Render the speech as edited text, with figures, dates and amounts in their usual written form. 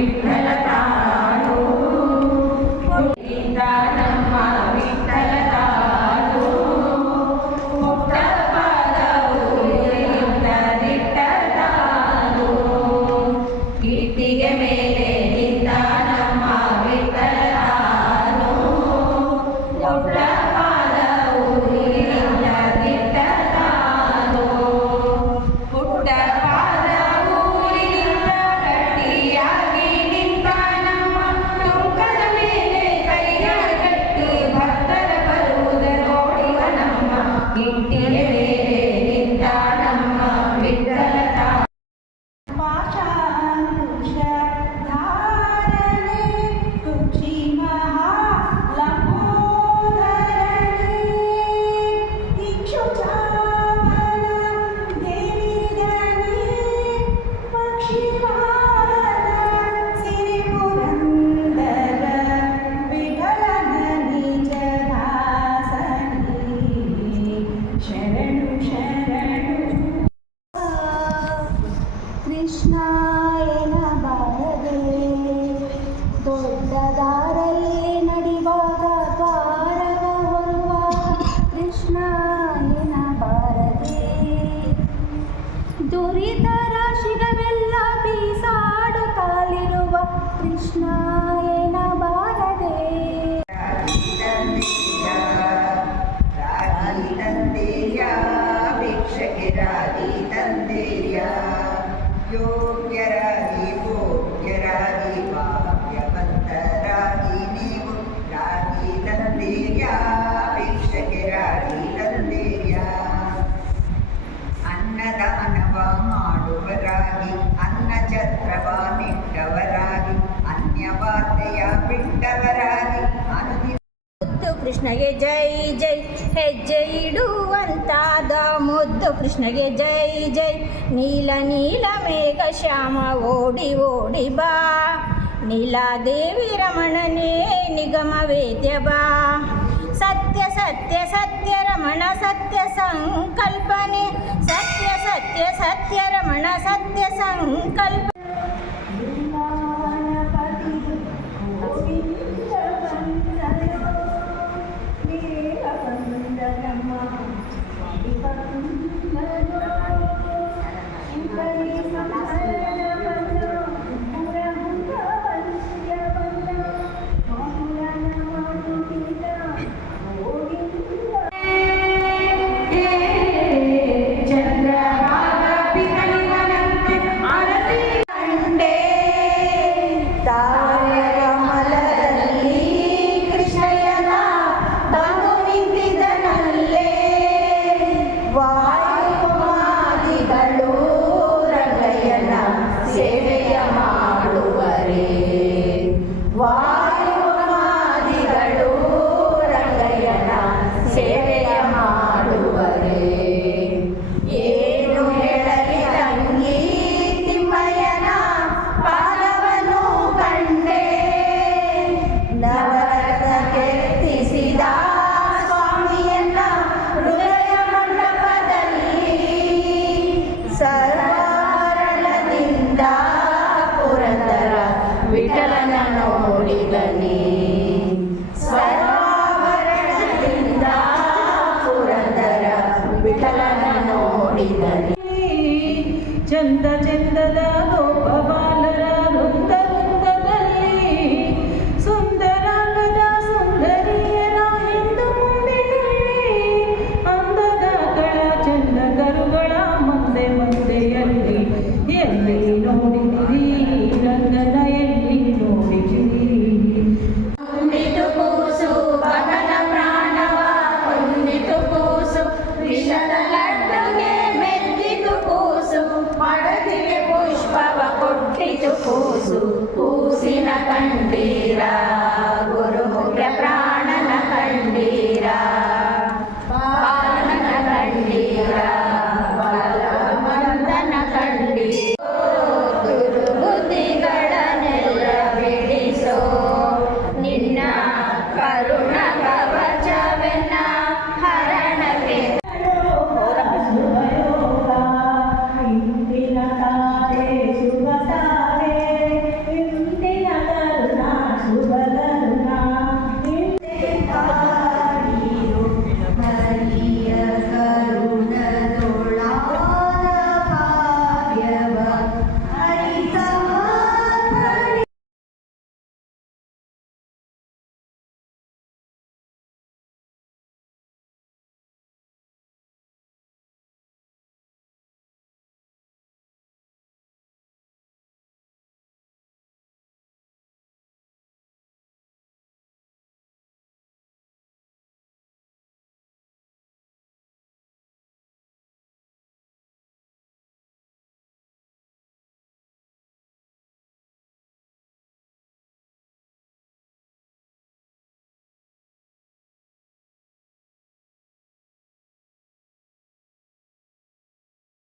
ವಿಠಲ ತಾನು ಹುಟ್ಟಿದ ನಮ್ಮ ವಿಠಲ ತಾನು ಮುಕ್ತ ಪಾದವು ನಿಟ್ಟ ತಾನು ಕೀರ್ತಿಗೆ ಮೇಲೆ ನಿಂತ ನಮ್ಮ ವಿಠಲ ತಾನು ಮುಕ್ತ ಪಾದವು ನಿಟ್ಟ ತಾನು ಪುಟ್ಟ ಕೃಷ್ಣಾಯನ ಬಾರದೆ ದೊಡ್ಡ ದಾರಲ್ಲೇ ನಡೆಯುವಾಗ ದ್ವಾರವ ಹೊರುವ ಕೃಷ್ಣಾಯನ ಬಾರದೆ ದುರಿತ ರಾಶಿಗವೆಲ್ಲ ಬೀಸಾಡುತ್ತಲಿರುವ ಕೃಷ್ಣಾಯನ ಬಾರದೆ ಭಿಕ್ಷಕರಾಗಿ ತಂದೆಯ ಯೋಗ್ಯರಾಗಿ ಭೋಗ್ಯರಾಗಿ ಭಾಗ್ಯವಂತರಾಗಿ ನೀವು ರಾಗಿ ತಂದೆಯ ಭಿಕ್ಷಕರಾಗಿ ತಂದೆಯ ಅನ್ನದಾನವ ಮಾಡುವರಾಗಿ ಅನ್ನ ಛತ್ರವ ನಿಟ್ಟವರಾಗಿ ಅನ್ಯವಾರ್ತೆಯ ಬಿಟ್ಟವರಾಗಿ ಅನುದಿನ ಮುದ್ದು ಕೃಷ್ಣಗೆ ಜೈ ಜೈ ಹೆಜ್ಜೆ ಇಡುವಂತಾದ ಮುದ್ದು ಕೃಷ್ಣಗೆ ಜೈ ಜೈ ನೀಲ ನೀಲ ಮೇಘ ಶ್ಯಾಮ ಓಡಿ ಓಡಿ ಬಾ ನೀಲಾದೇವಿ ರಮಣನೇ ನಿಗಮ ವೇದ್ಯ ಬಾ ಸತ್ಯ ಸತ್ಯ ಸತ್ಯ ರಮಣ ಸತ್ಯ ಸಂಕಲ್ಪನೆ ಸತ್ಯ ಸತ್ಯ ಸತ್ಯ ರಮಣ ಸತ್ಯ ಸಂಕಲ್ಪ ಸೇವೆಯ ಮಾಡುವರೆ ವಾಯುಮಾದಿಗಳು ರಂಗಯ್ಯನ ಸೇವೆಯ ಮಾಡುವರೆ ಏನು ಹೇಳಲಿ ತಂಗಿ ತಿಮ್ಮಯ್ಯನ ಪಾದವನ್ನು ಕಂಡೆ ನವರತ್ನ ಕೆತ್ತಿಸಿದ ಸ್ವಾಮಿಯನ್ನ ಹೃದಯ ಮಂಟಪದಲ್ಲಿ ಪುರಂದರ ವಿಠಲನ ನೋಡಿದನಿ ಸ್ವರಾಭರಣದಿಂದ ಪುರಂದರ ವಿಠಲನ ನೋಡಿದನಿ ಚಂದ ಚಂದದ ಗೋಪಬಾಲರ ವೃಂದ ವೃಂದದಲ್ಲಿ ಸುಂದರಾಂಗದ ಸುಂದರಿಯರ ಹಿಂದು ಮುಂದೆ ಅಂದದ ಕಳ ಚಂದ ಕರುಗಳ ಮುಂದೆ ಮುಂದೆಯಲ್ಲಿ ಎಲ್ಲಿ ನೋಡಿದಿರಿ ರಂಗನ ಎಲ್ಲಿ ನೋಡಿದಿರಿ ಕೊಂಡಿತು ಕೂಸು ಭಗನ ಪ್ರಾಣವ ಕೊಂಡಿತು ಕೂಸು ವಿಷದ ಲಡ್ಡುಗೆ ಮೆತ್ತಿತು ಕೂಸು ಮಡದಿಗೆ ಪುಷ್ಪವ ಕೊಟ್ಟಿತು ಕೂಸು ಕೂಸಿನ ಕಂಡಿ